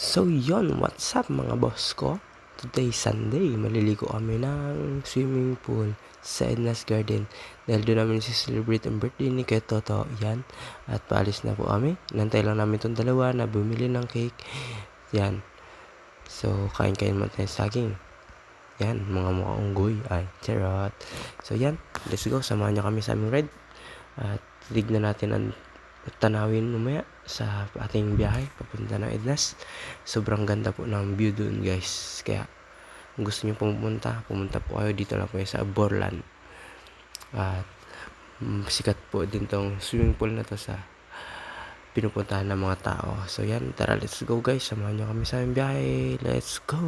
So yon, what's up mga boss ko? Today Sunday, maliligo kami ng swimming pool sa Edna's Garden dahil doon namin celebrate ang birthday ni Kuya Toto. Yan, at paalis na po kami. Nantay lang namin itong dalawa na bumili ng cake. Yan, so kain-kain mo tayo saging. Yan, mga mukha unggoy. Ay, charot. So yan, let's go, samahan nyo kami sa aming ride. At tignan natin ang tanawin mamaya sa ating biyahe papunta ng Ednas. Sobrang ganda po ng view dun guys, kaya kung gusto nyo pumunta po kayo. Dito lang po sa Borlan. At sikat po din tong swimming pool na to sa pinupuntahan ng mga tao. So yan, tara, let's go guys, samahan nyo kami sa aming biyahe. Let's go.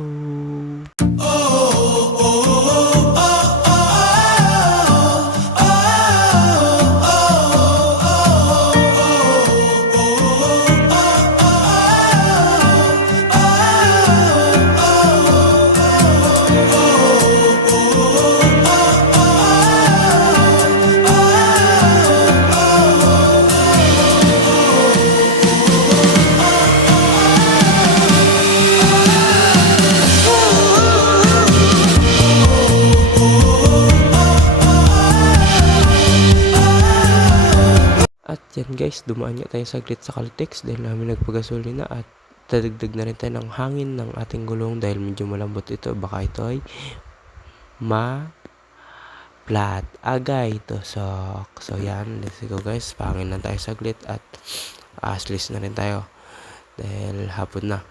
At yan guys, dumaan nga tayo saglit sa Caltex dahil namin nagpagasolina at dadagdag na rin tayo ng hangin ng ating gulong dahil medyo malambot ito. Baka ito ay flat agay tusok. So yan, let's go guys, pangin lang tayo saglit at aslis na rin tayo dahil hapon na.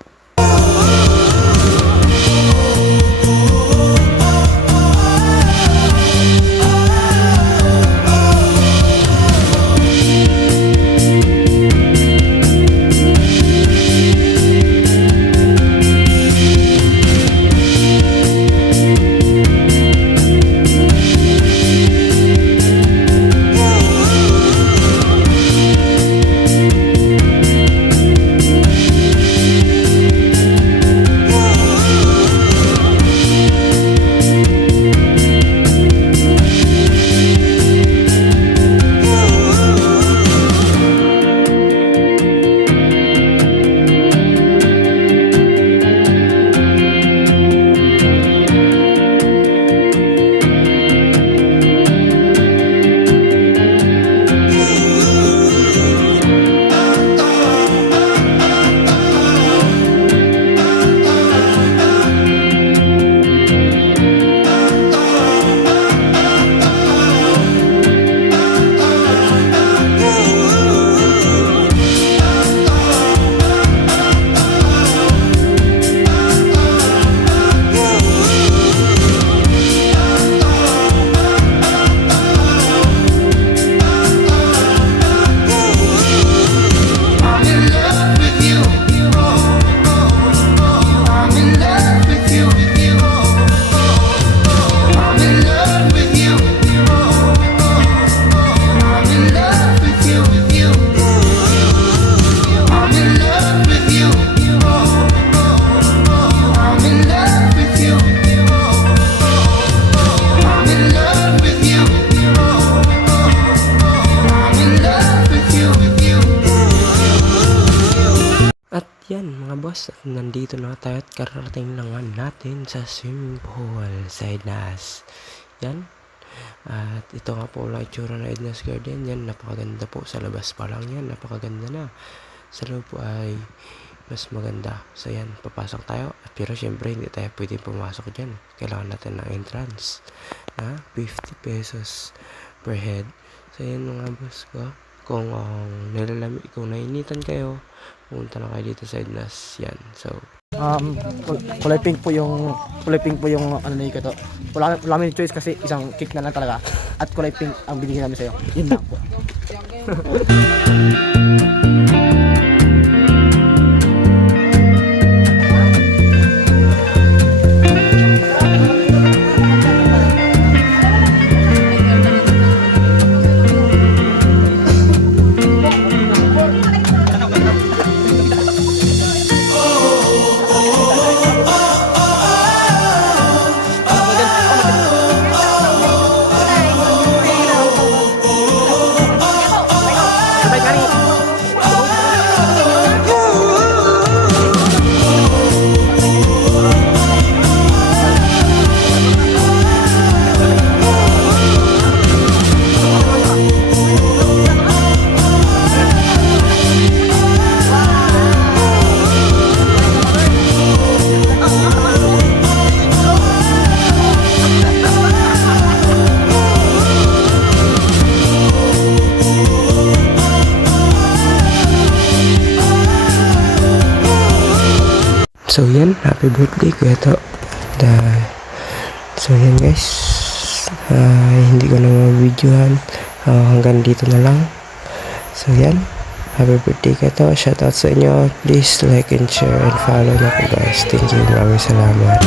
Yan mga boss, at nandito na tayo at karating lang natin sa swimming pool sa Ednas. Yan, at ito nga po lang itsura ng Ednas Garden. Yan, napakaganda po sa labas pa lang yan, napakaganda na. Sa loob po ay mas maganda. So yan, papasok tayo. Pero syempre hindi tayo pwede pumasok dyan, kailangan natin ng entrance na 50 pesos per head. So yan mga boss ko, kung kung nainitan kayo, pumunta na kayo dito sa Ednas. Yan, so kulay pink po yung ano na ito. Wala kami choice kasi isang cake na lang talaga at kulay pink ang binigyan namin sa iyo. Yun lang po. Bye, Kari. So yan, happy birthday Kuya To. So yan guys, hindi ko na ma-videohan. Hanggang dito na lang. So yan, happy birthday Kuya To. Shoutout sa inyo. Please like and share and follow na po guys. Thank you, maraming salamat.